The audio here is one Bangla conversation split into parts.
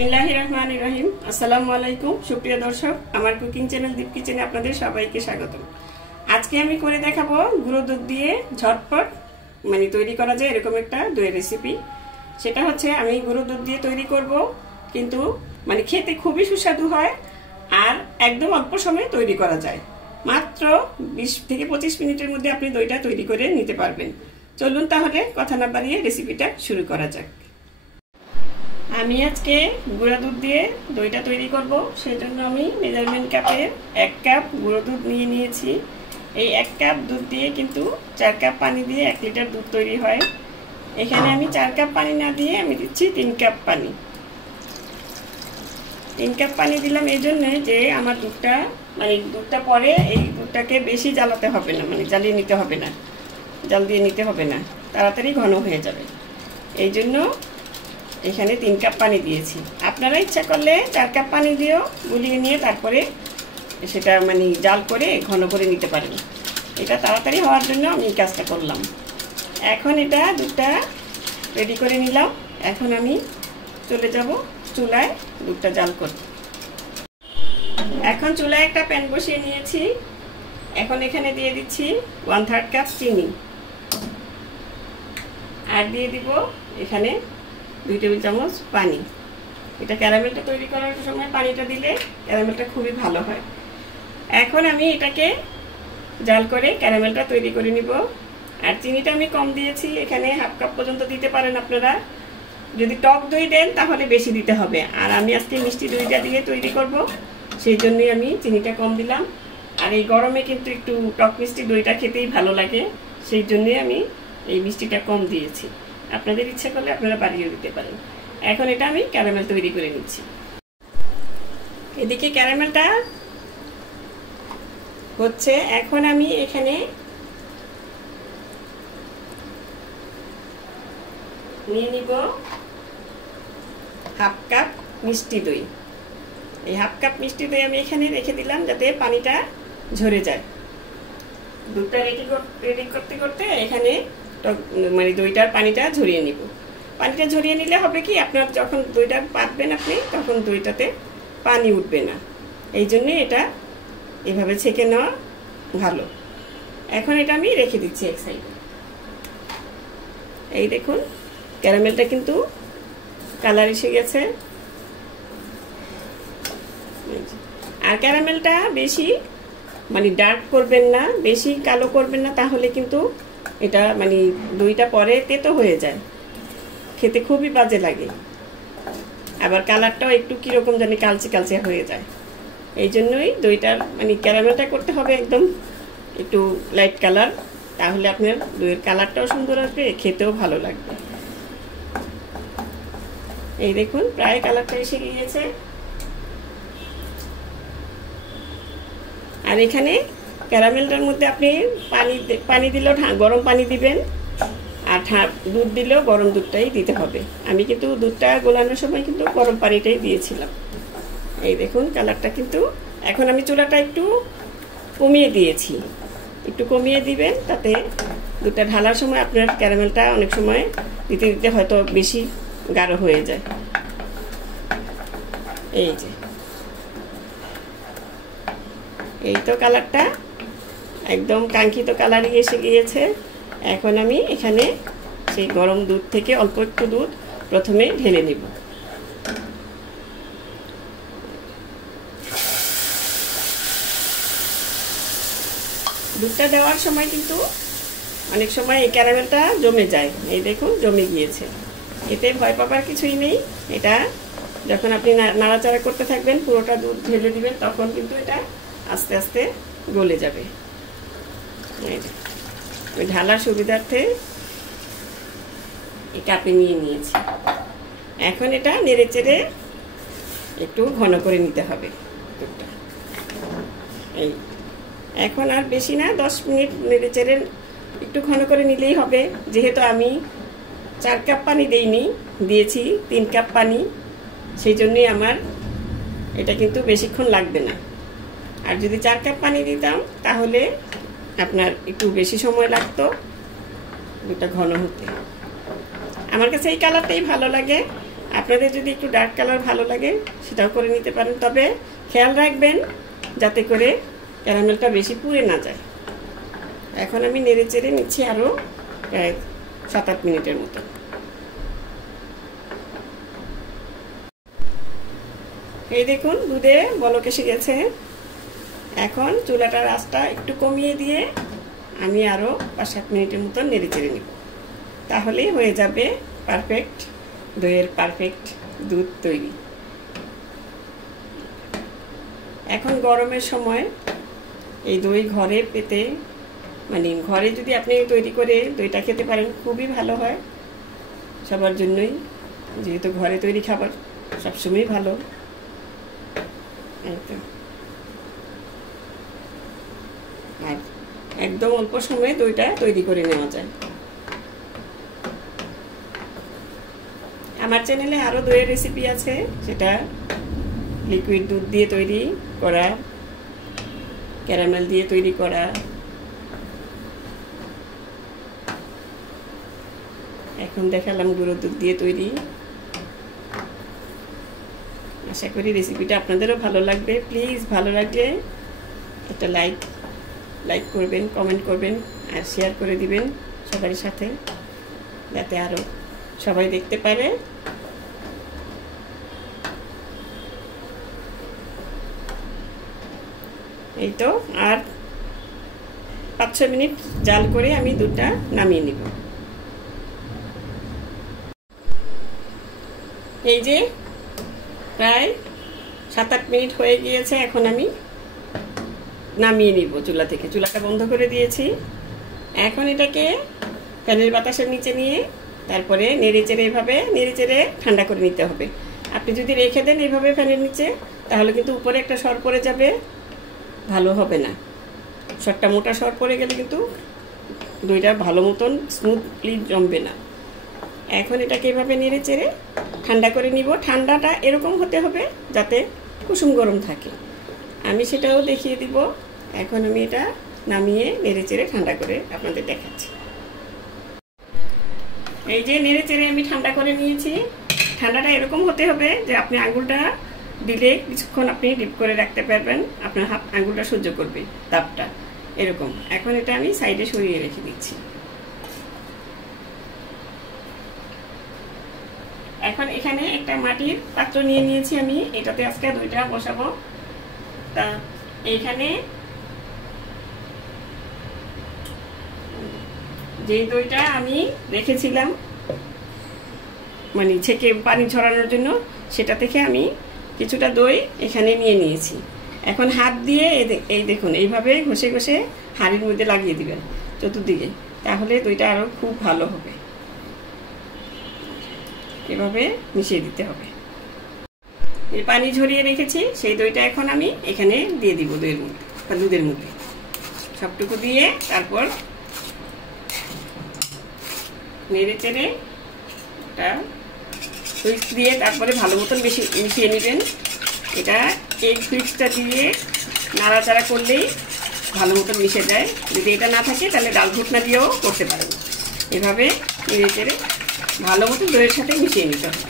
বিসমিল্লাহির রহমানির রহিম। আসসালামু আলাইকুম সুপ্রিয় দর্শক, আমার কুকিং চ্যানেল দীপ কিচেনে আপনাদের সবাইকে স্বাগত। আজকে আমি করে দেখাবো গুঁড়ো দুধ দিয়ে ঝটপট তৈরি করা যায় এরকম একটা দইয়ের রেসিপি। সেটা হচ্ছে আমি গুঁড়ো দুধ দিয়ে তৈরি করব, কিন্তু খেতে খুবই সুস্বাদু হয় আর একদম অল্প সময়ে তৈরি করা যায়। মাত্র 20 থেকে 25 মিনিটের মধ্যে আপনি দইটা তৈরি করে নিতে পারবেন। চলুন তাহলে কথা না বাড়িয়ে রেসিপিটা শুরু করা যাক। আমি আজকে গুঁড়া দুধ দিয়ে দইটা তৈরি করব, সেজন্য আমি মেজারমেন্ট কাপের 1 কাপ গুঁড়ো দুধ নিয়ে নিয়েছি। এই 1 কাপ দুধ দিয়ে কিন্তু 4 কাপ পানি দিয়ে 1 লিটার দুধ তৈরি হয়। এখানে আমি 4 কাপ পানি না দিয়ে আমি দিচ্ছি 3 কাপ পানি। 3 কাপ পানি দিলাম এই জন্য যে আমার দুধটা দুধটা পরে এই দুধটাকে বেশি জ্বালাতে হবে না, জ্বালিয়ে নিতে হবে না, জাল দিয়ে নিতে হবে না, তাড়াতাড়ি ঘন হয়ে যাবে। এই জন্য এখানে 3 কাপ পানি দিয়েছি। আপনারা ইচ্ছা করলে 4 কাপ পানি দিয়েও গুলিয়ে নিয়ে তারপরে সেটা জাল করে ঘন করে নিতে পারেন। এটা তাড়াতাড়ি হওয়ার জন্য আমি এই কাজটা করলাম। এখন এটা দুধটা রেডি করে নিলাম। এখন আমি চলে যাব চুলায় দুধটা জাল করতে। এখন চুলায় একটা প্যান বসিয়ে নিয়েছি। এখন এখানে দিয়ে দিচ্ছি 1/3 কাপ চিনি, আর দিয়ে দিব এখানে 2 টেবিল চামচ পানি। এটা ক্যারামেলটা তৈরি করার সময় পানিটা দিলে ক্যারামেলটা খুবই ভালো হয়। এখন আমি এটাকে জাল করে ক্যারামেলটা তৈরি করে নিব। আর চিনিটা আমি কম দিয়েছি, এখানে 1/2 কাপ পর্যন্ত দিতে পারেন আপনারা। যদি টক দই দেন তাহলে বেশি দিতে হবে, আর আমি আজকে মিষ্টি দইটা দিয়ে তৈরি করব, সেই জন্যই আমি চিনিটা কম দিলাম। আর এই গরমে কিন্তু একটু টক মিষ্টি দইটা খেতেই ভালো লাগে, সেই জন্যই আমি এই মিষ্টিটা কম দিয়েছি। আপনাদের ইচ্ছা করলে আপনারা বাড়িয়ে দিতে পারেন। এখন এটা আমি ক্যারামেল তৈরি করে নিচ্ছি। এদিকে ক্যারামেলটা হচ্ছে। এখন আমি এখানে নিয়ে নিব 1/2 কাপ মিষ্টি দই। এই 1/2 কাপ মিষ্টি দই আমি এখানে রেখে দিলাম যাতে পানিটা ঝরে যায়। দুধটা রেডি করতে করতে এখানে দইটার পানিটা ঝরিয়ে নিব। পানিটা ঝরিয়ে নিলে হবে কি, আপনার যখন দইটা পাতবেন আপনি, তখন দইটাতে পানি উঠবে না। এই জন্য এটা এভাবে ছেঁকে নেওয়া ভালো। এখন এটা আমি রেখে দিচ্ছি এক সাইডে। এই দেখুন ক্যারামেলটা কিন্তু কালার এসে গেছে। আর ক্যারামেলটা বেশি ডার্ক করবেন না, বেশি কালো করবেন না, তাহলে কিন্তু এটা দইটা পরে তেতো হয়ে যায়, খেতে খুবই বাজে লাগে। আবার কালারটাও একটু কিরকম জানি কালচে কালচে হয়ে যায়। এই জন্যই দইটার ক্যারামেলটা করতে হবে একদম একটু লাইট কালার, তাহলে আপনার দইয়ের কালারটাও সুন্দর আসবে, খেতেও ভালো লাগবে। এই দেখুন প্রায় কালারটা এসে গিয়েছে। আর এখানে ক্যারামেলটার মধ্যে আপনি পানি দিলেও গরম পানি দিবেন, আর দুধ দিলেও গরম দুধটাই দিতে হবে। আমি কিন্তু দুধটা গোলানোর সময় কিন্তু গরম পানিটাই দিয়েছিলাম। এই দেখুন কালারটা কিন্তু। এখন আমি চুলাটা একটু কমিয়ে দিয়েছি, একটু কমিয়ে দিবেন, তাতে দুধটা ঢালার সময় আপনার ক্যারামেলটা অনেক সময় দিতে দিতে হয়তো বেশি গাঢ় হয়ে যায়। এই যে এই তো কালারটা একদম কাঙ্ক্ষিত কালারই এসে গিয়েছে। এখন আমি এখানে সেই গরম দুধ থেকে অল্প একটু দুধ প্রথমে ঢেলে নেব। দুধটা দেওয়ার সময় কিন্তু অনেক সময় এই ক্যারামেলটা জমে যায়। এই দেখুন জমে গিয়েছে। এতে ভয় পাবার কিছুই নেই। এটা যখন আপনি নাড়াচাড়া করতে থাকবেন, পুরোটা দুধ ঢেলে দিবেন, তখন কিন্তু এটা আস্তে আস্তে গলে যাবে। ঢালার সুবিধার্থে এই কাপে নিয়ে নিয়েছি। এখন এটা নেড়ে চেড়ে একটু ঘন করে নিতে হবে দুধটা। এই এখন আর বেশি না, 10 মিনিট নেড়ে চেড়ে একটু ঘন করে নিলেই হবে। যেহেতু আমি 4 কাপ পানি দেইনি, দিয়েছি 3 কাপ পানি, সেই জন্যই আমার এটা কিন্তু বেশিক্ষণ লাগবে না। আর যদি 4 কাপ পানি দিতাম তাহলে আপনার একটু বেশি সময় লাগতো দুধটা ঘন হতে। আমার কাছে এই কালারটাই ভালো লাগে। আপনাদের যদি একটু ডার্ক কালার ভালো লাগে সেটাও করে নিতে পারেন, তবে খেয়াল রাখবেন যাতে করে ক্যারামেলটা বেশি পুড়ে না যায়। এখন আমি নেড়ে চেড়ে নিচ্ছি আরও প্রায় 7-8 মিনিটের মতো। এই দেখুন দুধে বলক এসে গেছে। এখন চুলাটার আঁচটা একটু কমিয়ে দিয়ে আমি আরও 5-7 মিনিটের মতো নেড়ে চেড়ে নিব, তাহলেই হয়ে যাবে পারফেক্ট দইয়ের পারফেক্ট দুধ তৈরি। এখন গরমের সময় এই দই ঘরে পেতে, মানে ঘরে যদি আপনি তৈরি করে দইটা খেতে পারেন খুবই ভালো হয় সবার জন্যই, যেহেতু ঘরে তৈরি খাবার সবসময় ভালো। আর একদম অল্প সময়ে দইটা তৈরি করে নেওয়া যায়। আমার চ্যানেলে আরও দইয়ের রেসিপি আছে, সেটা লিকুইড দুধ দিয়ে তৈরি করা, ক্যারামেল দিয়ে তৈরি করা। এখন দেখালাম গুঁড়ো দুধ দিয়ে তৈরি। আশা করি রেসিপিটা আপনাদেরও ভালো লাগবে। প্লিজ ভালো লাগলে একটা লাইক করবেন, কমেন্ট করবেন আর শেয়ার করে দিবেন সবার সাথে, যাতে আরও সবাই দেখতে পারে। এই তো আর 5-6 মিনিট জাল করে আমি দুধটা নামিয়ে নিব। এই যে প্রায় 7-8 মিনিট হয়ে গিয়েছে। এখন আমি নামিয়ে নিব চুলা থেকে, চুলাটা বন্ধ করে দিয়েছি। এখন এটাকে ফ্যানের বাতাসের নিচে নিয়ে তারপরে নেড়েচেড়ে এভাবে নেড়েচেড়ে ঠান্ডা করে নিতে হবে। আপনি যদি রেখে দেন এভাবে ফ্যানের নিচে, তাহলে কিন্তু উপরে একটা সর পড়ে যাবে, ভালো হবে না। সরটা মোটা সর পড়ে গেলে কিন্তু দইটা ভালো মতন স্মুথলি জমবে না। এখন এটাকে এভাবে নেড়ে চেড়ে ঠান্ডা করে নিব। ঠান্ডাটা এরকম হতে হবে যাতে কুসুম গরম থাকে, আমি সেটাও দেখিয়ে দিব। এখন আমি এটা নামিয়ে নেড়ে চেড়ে ঠান্ডা করে আপনাদের দেখাচ্ছি। এই যে নেড়ে চেড়ে আমি ঠান্ডা করে নিয়েছি। ঠান্ডাটা এরকম হতে হবে যে আপনি আঙুলটা দিলে কিছুক্ষণ আপনি ডিপ করে রাখতে পারবেন, আপনার হাত আঙুলটা সহ্য করবে তাপটা এরকম। এখন এটা আমি সাইডে সরিয়ে রেখে দিচ্ছি। এখন এখানে একটা মাটির পাত্র নিয়ে নিয়েছি আমি, এটাতে আজকে দইটা বসাবো। তা এইখানে যে দইটা আমি রেখেছিলাম মানে ছেঁকে পানি ঝরানোর জন্য, সেটা থেকে আমি কিছুটা দই এখানে নিয়ে নিয়েছি। এখন হাত দিয়ে এই দেখুন এইভাবে ঘষে ঘষে হাঁড়ির মধ্যে লাগিয়ে দিবেন চতুর্দিকে, তাহলে দইটা আরো খুব ভালো হবে। এভাবে মিশিয়ে দিতে হবে। এই পানি ঝরিয়ে রেখেছি সেই দইটা এখন আমি এখানে দিয়ে দিব দইয়ের মধ্যে বা দুধের মধ্যে সবটুকু দিয়ে, তারপর নেড়ে চেড়ে এটা হুইস্ক দিয়ে তারপরে ভালো মতন মিশিয়ে নেবেন। এটা এই হুইস্কটা দিয়ে নাড়াচাড়া করলেই ভালো মতন মিশে যায়। যদি এটা না থাকে তাহলে ডাল ঘুটনা দিয়েও করতে পারেন। এভাবে নেড়ে চেড়ে ভালো মতো দইয়ের সাথে মিশিয়ে নিতে হবে।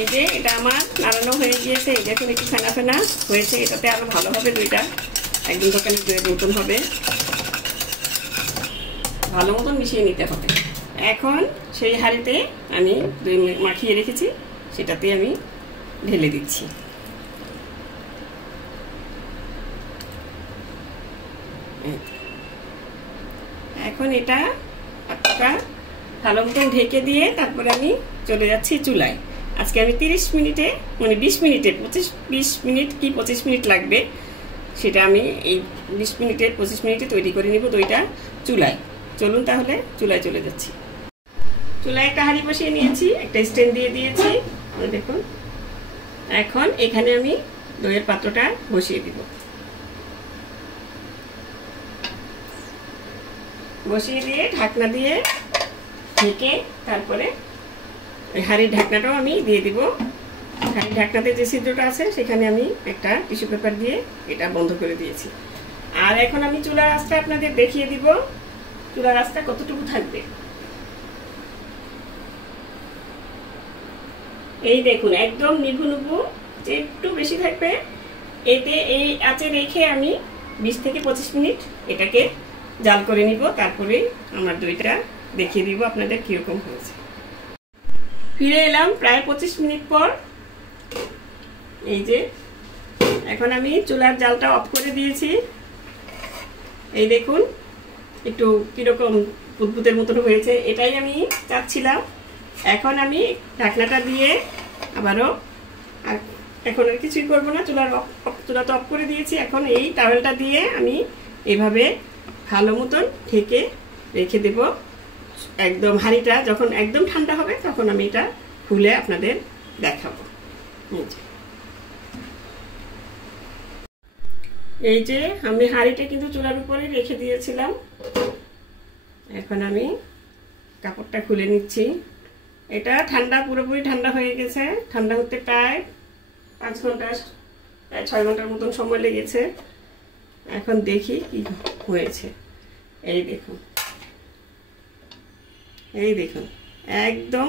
এই যে এটা আমার নাড়ানো হয়ে গিয়েছে, এই দেখুন একটু ফেনা ফেনা হয়েছে, এটাতে আরো ভালো হবে দইটা, একদম দোকানের দইয়ের মতন হবে। ভালো মতন মিশিয়ে নিতে হবে। এখন সেই হাঁড়িতে আমি দই মাখিয়ে রেখেছি সেটাতে আমি ঢেলে দিচ্ছি। এখন এটা ভালো মতন ঢেকে দিয়ে তারপরে আমি চলে যাচ্ছি চুলায়। আজকে আমি 30 মিনিটে মানে 20 মিনিটে 20 মিনিট কি 25 মিনিট লাগবে সেটা আমি এই 20 মিনিটে 25 মিনিটে তৈরি করে নিব দইটা চুলায়। চলুন তাহলে চুলায় চলে যাচ্ছি। চুলায় একটা হাঁড়ি বসিয়ে নিয়েছি, একটা স্ট্যান্ড দিয়ে দিয়েছি দেখুন। এখন এখানে আমি দইয়ের পাত্রটা বসিয়ে দিব। বসিয়ে দিয়ে ঢাকনা দিয়ে ঢেকে তারপরে হাঁড়ির ঢাকনাটাও আমি দিয়ে দিব। হাঁড়ির ঢাকনাতে যে ছিদ্রটা আছে সেখানে আমি একটা টিস্যু পেপার দিয়ে এটা বন্ধ করে দিয়েছি। আর এখন আমি চুলার আঁচটা আপনাদের দেখিয়ে দিব চুলার আঁচটা কতটুকু থাকবে। এই দেখুন একদম নিভু নিভু, যে একটু বেশি থাকবে। এতে এই আঁচে রেখে আমি 20 থেকে 25 মিনিট এটাকে জাল করে নিব। তারপরে আমার দইটা দেখিয়ে দিব আপনাদের কিরকম হয়েছে। ফিরে এলাম প্রায় 25 মিনিট পর। এই যে এখন আমি চুলার জালটা অফ করে দিয়েছি। এই দেখুন একটু কিরকম বুদবুদের মতন হয়েছে, এটাই আমি চাচ্ছিলাম। এখন আমি ঢাকনাটা দিয়ে আবারও, এখন আর কিছুই করবো না, চুলা তো অফ করে দিয়েছি। এখন এই টাওয়েলটা দিয়ে আমি এভাবে ভালো মতন ঢেকে রেখে দেব। একদম হাঁড়িটা যখন একদম ঠান্ডা হবে তখন আমি এটা খুলে আপনাদের দেখাবো। এই যে আমি হাঁড়িটা কিন্তু চুলার উপরে রেখে দিয়েছিলাম। এখন আমি কাপড়টা খুলে নিচ্ছি। এটা ঠান্ডা, পুরোপুরি ঠান্ডা হয়ে গেছে। ঠান্ডা হতে প্রায় 5 ঘন্টা, প্রায় 6 ঘন্টার মতন সময় লেগেছে। এখন দেখি কি হয়েছে। এই দেখুন, এই দেখুন একদম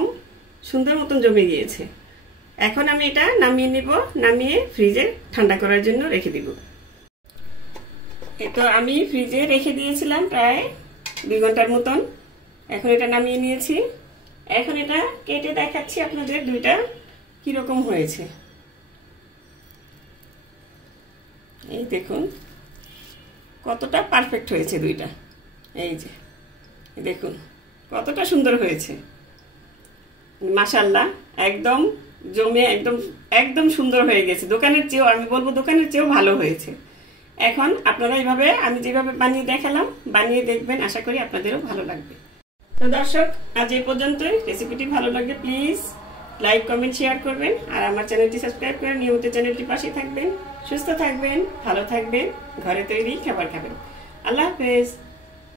সুন্দর মতন জমে গিয়েছে। এখন আমি এটা নামিয়ে নিব, নামিয়ে ফ্রিজে ঠান্ডা করার জন্য রেখে দিব। তো আমি ফ্রিজে রেখে দিয়েছিলাম প্রায় 2 ঘন্টার মতন। এখন এটা নামিয়ে নিয়েছি। এখন এটা কেটে দেখাচ্ছি আপনাদের দুইটা কিরকম হয়েছে। এই দেখুন কতটা পারফেক্ট হয়েছে দুইটা। এই যে দেখুন কতটা সুন্দর হয়েছে, মাশাআল্লাহ একদম জমে একদম একদম সুন্দর হয়ে গেছে। দোকানের চেয়েও, আমি বলবো দোকানের চেয়েও ভালো হয়েছে। এখন আপনারা এইভাবে আমি যেভাবে বানিয়ে দেখালাম বানিয়ে দেখবেন, আশা করি আপনাদেরও ভালো লাগবে। তো দর্শক আজ এই পর্যন্তই। রেসিপিটি ভালো লাগলে প্লিজ লাইক, কমেন্ট, শেয়ার করবেন। আর আমার চ্যানেলটি সাবস্ক্রাইব করে নিয়মিত চ্যানেলটির পাশে থাকবেন। সুস্থ থাকবেন, ভালো থাকবেন, ঘরে তৈরি খাবার খাবেন। আল্লাহ হাফেজ।